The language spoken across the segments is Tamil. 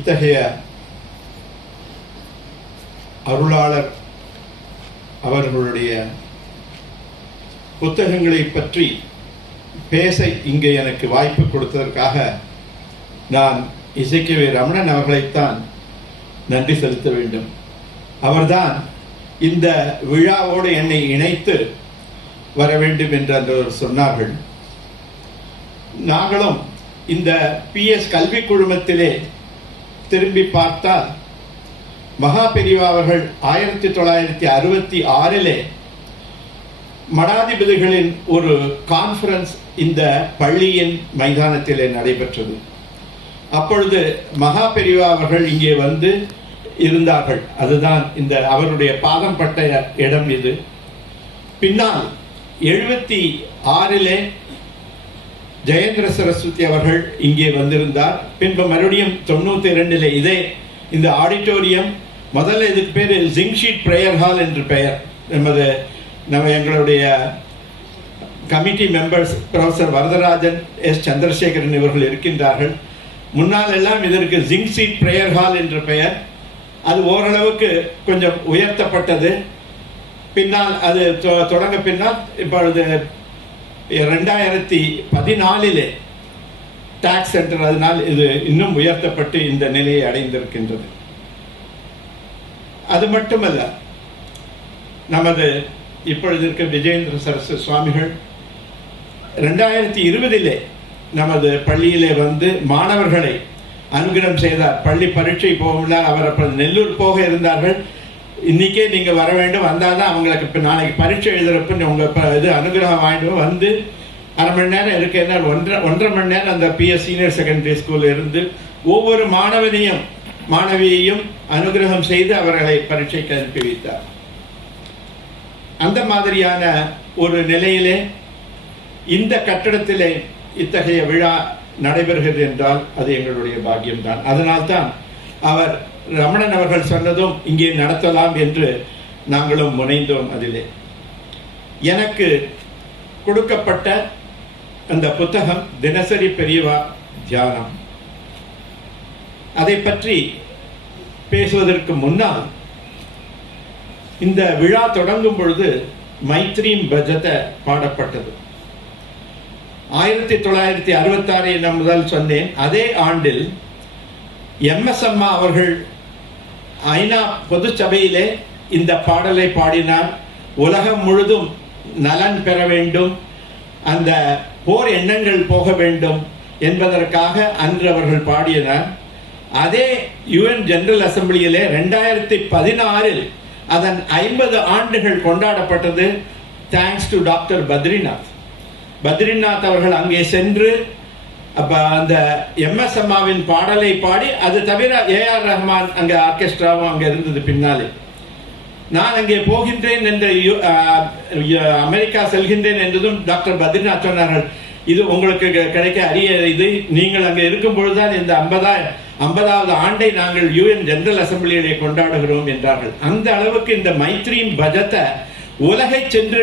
இத்தகைய அருளாளர் அவர்களுடைய புத்தகங்களை பற்றி பேச இங்கே எனக்கு வாய்ப்பு கொடுத்ததற்காக நான் இசைக்கவே ரமணன் அவர்களைத்தான் நன்றி செலுத்த வேண்டும். அவர்தான் இந்த விழாவோடு என்னை இணைத்து வர வேண்டும் என்று அந்த சொன்னார்கள். நாங்களும் இந்த PS கல்வி குழுமத்திலே திரும்பி பார்த்தால் மகா பெரியவா அவர்கள் 1966 மடாதிபதிகளின் ஒரு கான்ஃபரன்ஸ் இந்த பள்ளியின் மைதானத்திலே நடைபெற்றது. அப்பொழுது மகா பெரியவா அவர்கள் இங்கே வந்து இருந்தார்கள். அதுதான் இந்த அவருடைய பாதம் பட்ட இடம் இது. பின்னால் 76 ஜெயேந்திர சரஸ்வதி அவர்கள் இங்கே வந்திருந்தார். பின்பு மறுபடியும் 92 இதே இந்த ஆடிட்டோரியம், முதல்ல இதுக்கு பேர் ஜிங்ஷீட் பிரேயர் ஹால் என்று பெயர். எங்களுடைய committee members professor Varadarajan, S Chandrasekaran இவர்கள் இருக்கின்றார்கள். முன்னால் எல்லாம் இதற்கு ஜிங்ஷீட் பிரேயர் ஹால் என்று பெயர். அது ஓரளவுக்கு கொஞ்சம் உயர்த்தப்பட்டது. பின்னால் அது தொடங்க பின்னால் இப்பொழுது 2014 டாக்ஸ் சென்டர், அதனால் இது இன்னும் உயர்த்தப்பட்டு இந்த நிலையை அடைந்திருக்கின்றது. அது மட்டுமல்ல, நமது இப்பொழுது இருக்க விஜயேந்திர சரஸ்வதி சுவாமிகள் 2020 நமது பள்ளியிலே வந்து மாணவர்களை அனுகிரகம் செய்தார். பள்ளி பரீட்சை போகல, அவர் அப்பொழுது நெல்லூர் போக இருந்தார்கள். இன்னைக்கே நீங்க வர வேண்டும், வந்தால்தான் அவங்களுக்கு இப்போ நாளைக்கு பரீட்சை எழுதுறப்ப உங்க இது அனுகிரகம் வாங்கிட்டு வந்து 1/2 மணி நேரம் இருக்கேன்னா 1.5 மணி நேரம் அந்த PS சீனியர் செகண்டரி ஸ்கூல்ல இருந்து ஒவ்வொரு மாணவியையும் அனுகிரகம் செய்து அவர்களை பரீட்சைக்கு அனுப்பி வைத்தார். அந்த மாதிரியான ஒரு நிலையிலே இந்த கட்டடத்திலே இத்தகைய விழா நடைபெறுகிறது என்றால் அது எங்களுடைய பாக்கியம்தான். அதனால்தான் அவர் ரமணன் அவர்கள் சொன்னதும் இங்கே நடத்தலாம் என்று நாங்களும் முனைந்தோம். அதிலே எனக்கு கொடுக்கப்பட்ட அந்த புத்தகம் தினசரி பெரியவா தியானம். அதை பற்றி பேசுவதற்கு முன்னால் இந்த விழா தொடங்கும் பொழுது மைத்ரீம் பஜத்தை பாடப்பட்டது. 1966 முதல் சொன்னேன். அதே ஆண்டில் MS அம்மா அவர்கள் ஐநா பொது சபையிலே இந்த பாடலை பாடினார். உலகம் முழுதும் நலன் பெற வேண்டும், அந்த போர் எண்ணங்கள் போக வேண்டும் என்பதற்காக அன்று அவர்கள் பாடினார். அதே UN ஜெனரல் அசம்பிளியிலே 2016 அதன் 50 ஆண்டுகள் கொண்டாடப்பட்டது. தேங்க்ஸ் டு டாக்டர் பத்ரிநாத் அவர்கள் அங்கே சென்று அந்த MS அம்மாவின் பாடலை பாடி, அது தவிர AR ரஹ்மான் அங்கே ஆர்கெஸ்ட்ராவும் அங்கே இருந்தது பின்னாலே. நான் அங்கே போகின்றேன் என்று அமெரிக்கா செல்கின்றேன் என்றதும் டாக்டர் பத்ரிநாத் சொன்னார்கள், இது உங்களுக்கு கிடைக்க அரிய இது, நீங்கள் அங்கே இருக்கும் பொழுதுதான் இந்த 50வது ஆண்டை நாங்கள் UN ஜெனரல் அசம்பிளியிலே கொண்டாடுகிறோம் என்றார்கள். அந்த அளவுக்கு இந்த மைத்ரீம் பஜத்தை உலகை சென்று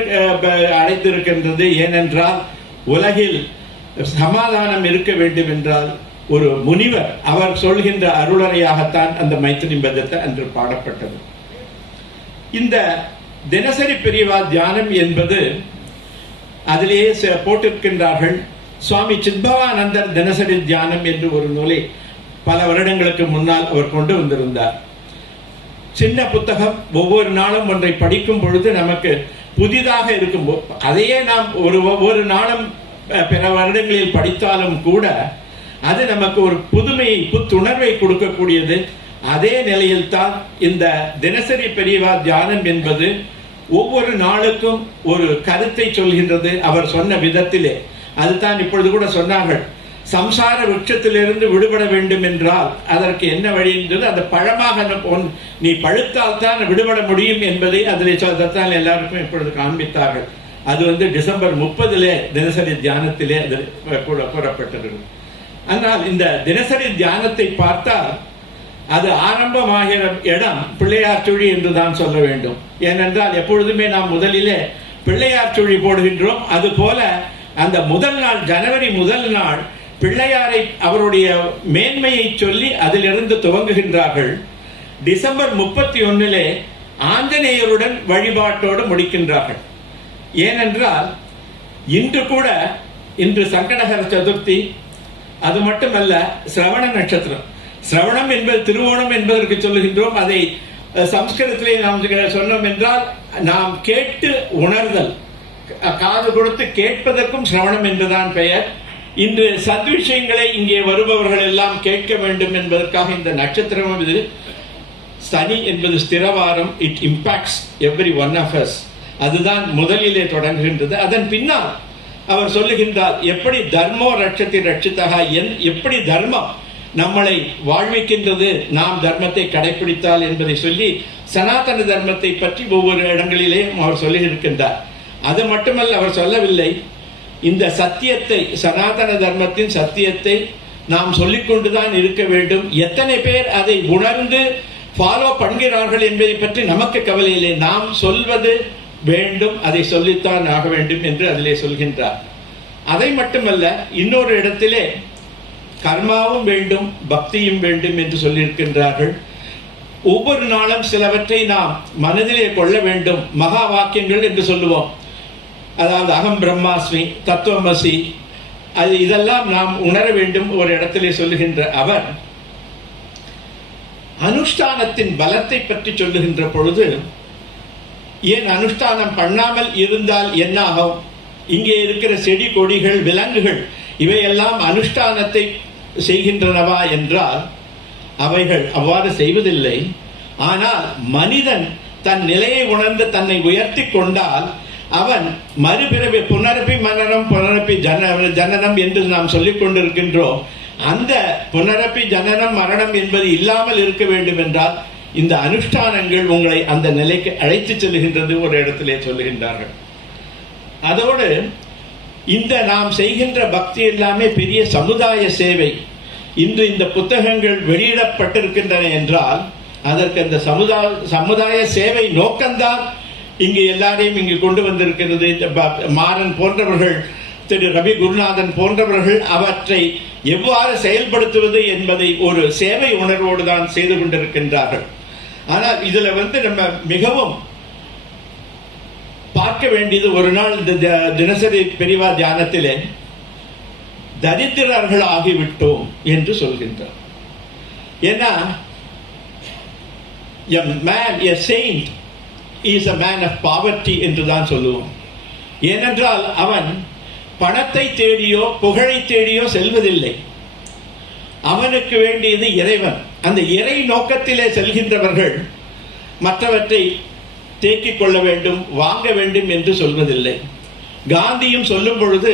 அடைத்திருக்கின்றது. ஏனென்றால் உலகில் சமாதானம் இருக்க வேண்டும் என்றால் ஒரு முனிவர் அவர் சொல்கின்ற அருளறையாகத்தான் அந்த மைத்ரீம் பஜத்தை அன்று பாடப்பட்டது. இந்த தினசரி பெரியவா தியானம் என்பது அதிலேயே போட்டிருக்கின்றார்கள். சுவாமி சித்பவானந்தர் தினசரி தியானம் என்று ஒரு நூலை பல வருடங்களுக்கு முன்னால் அவர் கொண்டு வந்திருந்தார். சின்ன புத்தகம், ஒவ்வொரு நாளும் ஒன்றை படிக்கும் பொழுது நமக்கு புதிதாக இருக்கும். அதையே நாம் ஒவ்வொரு நாளும் பிற வருடங்களில் படித்தாலும் கூட அது நமக்கு ஒரு புத்துணர்வை கொடுக்கக்கூடியது. அதே நிலையில் தான் இந்த தினசரி பெரியவா தியானம் என்பது ஒவ்வொரு நாளுக்கும் ஒரு கருத்தை சொல்கின்றது. அவர் சொன்ன விதத்திலே அதுதான் இப்பொழுது கூட சொன்னார்கள், சம்சார விருட்சத்திலிருந்து விடுபட வேண்டும் என்றால் அதற்கு என்ன வழி என்றது, அந்த பழமாக நீ பழுத்தால் தான் விடுபட முடியும் என்பதை அதில் சொல்லத்தான் எல்லாருக்கும் இப்பொழுது காண்பித்தார்கள். அது டிசம்பர் 30 தினசரி தியானத்திலே அது கூறப்பட்டது. ஆனால் இந்த தினசரி தியானத்தை பார்த்தால் அது ஆரம்பமாகிற இடம் பிள்ளையார் சுழி என்று தான் சொல்ல வேண்டும். ஏனென்றால் எப்பொழுதுமே நாம் முதலிலே பிள்ளையார் சுழி போடுகின்றோம். அது போல அந்த முதல் நாள், ஜனவரி முதல் நாள் பிள்ளையாரை அவருடைய மேன்மையை சொல்லி அதிலிருந்து துவங்குகின்றார்கள். டிசம்பர் 31 ஆஞ்சநேயருடன் வழிபாட்டோடு முடிக்கின்றார்கள். ஏனென்றால் இன்று சங்கடஹர சதுர்த்தி, அது மட்டுமல்ல சிரவண நட்சத்திரம். சிரவணம் என்பது திருவோணம் என்பதற்கு சொல்லுகின்றோம். அதை சம்ஸ்கிருதத்திலே நாம் சொன்னோம் என்றால் நாம் கேட்டு உணர்தல், காது கொடுத்து கேட்பதற்கும் சிரவணம் என்றுதான் பெயர். இன்று சத்விஷயங்களை இங்கே வருபவர்கள் எல்லாம் கேட்க வேண்டும் என்பதற்காக இந்த நட்சத்திரம் இது. சனி என்பது ஸ்திரவாரம். It impacts every one of us. அதுதான் முதலிலே தொடங்குகின்றது. அதன் பின்னால் அவர் சொல்லுகின்றார், எப்படி தர்மோ ரட்சத்தி ரட்சிதா, எப்படி தர்மம் நம்மளை வாழ்விக்கின்றது நாம் தர்மத்தை கடைபிடித்தால் என்பதை சொல்லி சனாதன தர்மத்தை பற்றி ஒவ்வொரு இடங்களிலேயும் அவர் சொல்லி இருக்கின்றார். அது மட்டுமல்ல, அவர் சொல்லவில்லை, இந்த சத்தியத்தை, சனாதன தர்மத்தின் சத்தியத்தை நாம் சொல்லிக்கொண்டுதான் இருக்க வேண்டும். எத்தனை பேர் அதை உணர்ந்து ஃபாலோ பண்ணுகிறார்கள் என்பதை பற்றி நமக்கு கவலை இல்லை. நாம் சொல்வது வேண்டும், அதை சொல்லித்தான் ஆக வேண்டும் என்று அதிலே சொல்கின்றார். அதை மட்டுமல்ல, இன்னொரு இடத்திலே கர்மாவும் வேண்டும் பக்தியும் வேண்டும் என்று சொல்லியிருக்கின்றார்கள். ஒவ்வொரு நாளும் சிலவற்றை நாம் மனதிலே கொள்ள வேண்டும். மகா வாக்கியங்கள் என்று சொல்லுவோம். அதாவது அகம் பிரம்மாஸ்மி, தத்துவமசி, இதெல்லாம் நாம் உணர வேண்டும். ஒரு இடத்திலே சொல்லுகின்ற அவர் அனுஷ்டானத்தின் பலத்தை பற்றி சொல்லுகின்ற பொழுது, ஏன் அனுஷ்டானம் பண்ணாமல் இருந்தால் என்ன ஆகும்? இங்கே இருக்கிற செடி கொடிகள் விலங்குகள் இவையெல்லாம் அனுஷ்டானத்தை செய்கின்றனவா என்றால் அவைகள் அவ்வாறு செய்வதில்லை. ஆனால் மனிதன் தன் நிலையை உணர்ந்து தன்னை உயர்த்தி கொண்டால் அவன் மறுபிறவி, புனரப்பி மரணம் புனரப்பி ஜனனம் என்று நாம் சொல்லிக் கொண்டிருக்கின்றோம். அந்த புனரப்பி ஜனனம் மரணம் என்பது இல்லாமல் இருக்க வேண்டும் என்றால் இந்த அனுஷ்டானங்கள் உங்களை அந்த நிலைக்கு அழைத்து செல்கின்றது ஒரு இடத்திலே சொல்லுகின்றார்கள். அதோடு இந்த நாம் செய்கின்ற பக்தி எல்லாமே பெரிய சமுதாய சேவை. இன்று இந்த புத்தகங்கள் வெளியிடப்பட்டிருக்கின்றன என்றால் அதற்கு அந்த சமுதாய சேவை நோக்கம்தான் இங்கு எல்லாரையும் இங்கு கொண்டு வந்திருக்கிறது. மாறன் போன்றவர்கள், திரு ரவி குருநாதன் போன்றவர்கள் அவற்றை எவ்வாறு செயல்படுத்துவது என்பதை ஒரு சேவை உணர்வோடு தான் செய்து கொண்டிருக்கின்றார்கள். ஆனால் இதுல நம்ம மிகவும் பார்க்க வேண்டியது, ஒரு நாள் இந்த தினசரி பெரிவா தியானத்திலே தரித்திரர்கள் ஆகிவிட்டோம் என்று சொல்கின்றார். ஏன்னா a man, a saint is a man of poverty என்று தான் சொல்லுவோம். ஏனென்றால் அவன் பணத்தை தேடியோ புகழை தேடியோ செல்வதில்லை. அவனுக்கு வேண்டியது இறைவன். அந்த இறை நோக்கத்திலே செல்கின்றவர்கள் மற்றவற்றை தேக்கிக் கொள்ள வேண்டும், வாங்க வேண்டும் என்று சொல்வதில்லை. காந்தியும் சொல்லும் பொழுது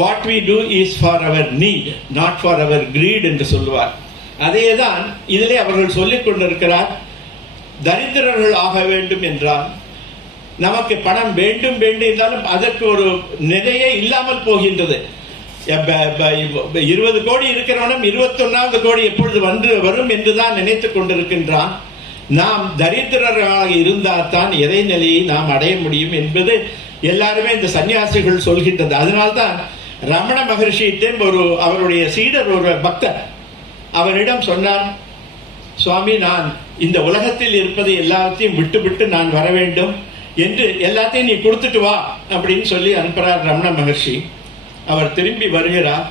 what we do is for our need, not for our greed என்று சொல்லுவார். அதேதான் இதிலே அவர்கள் சொல்லிக் கொண்டிருக்கிறார். தரித்திரர்கள் ஆக வேண்டும் என்றால் நமக்கு பணம் வேண்டும் என்றாலும் அதற்கு ஒரு நிறைய இல்லாமல் போகின்றது. 20 கோடி இருக்கிறவனும் 21வது கோடி எப்பொழுது வரும் என்றுதான் நினைத்துக் கொண்டிருக்கின்றான். நாம் தரித்திரர்களாக இருந்தால் தான் இறை நிலையை நாம் அடைய முடியும் என்பது எல்லாருமே இந்த சன்னியாசிகள் சொல்கின்றது. அதனால்தான் ரமண மகர்ஷியிடம் அவருடைய சீடர், ஒரு பக்தர், அவரிடம் சொன்னார், சுவாமி, நான் இந்த உலகத்தில் இருப்பதை எல்லாத்தையும் விட்டு நான் வர வேண்டும் என்று, எல்லாத்தையும் நீ கொடுத்துட்டு வா அப்படின்னு சொல்லி அனுப்புறார் ரமண மகர்ஷி. அவர் திரும்பி வருகிறார்.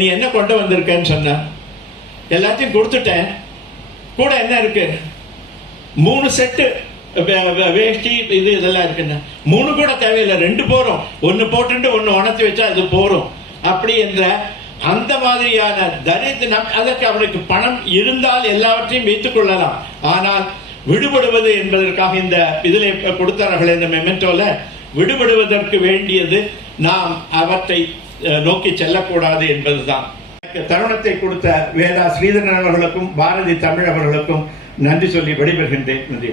நீ என்ன கொண்டு வந்திருக்கன்னு சொன்னார். எல்லாத்தையும் கொடுத்துட்டேன், கூட என்ன இருக்கு? 3 செட்டு வேஷ்டி இதெல்லாம் இருக்குன்னா 3 கூட தேவையில்லை, 2 போறோம். 1 போட்டு 1 உணர்த்தி வச்சா அது போறோம். அப்படி என்ற அந்த மாதிரியான தரித்திரம். அதற்கு அவனுக்கு பணம் இருந்தால் எல்லாவற்றையும் வைத்துக் கொள்ளலாம். ஆனால் விடுபடுவது என்பதற்காக இந்த இதிலே கொடுத்தார்கள், இந்த மெமெண்டோல விடுபடுவதற்கு வேண்டியது நாம் அவற்றை நோக்கி செல்லக்கூடாது என்பதுதான். தருணத்தை கொடுத்த வேதா ஸ்ரீதரன் அவர்களுக்கும் பாரதி தமிழ் அவர்களுக்கும் நன்றி சொல்லி விடைபெறுகின்றேன். நன்றி.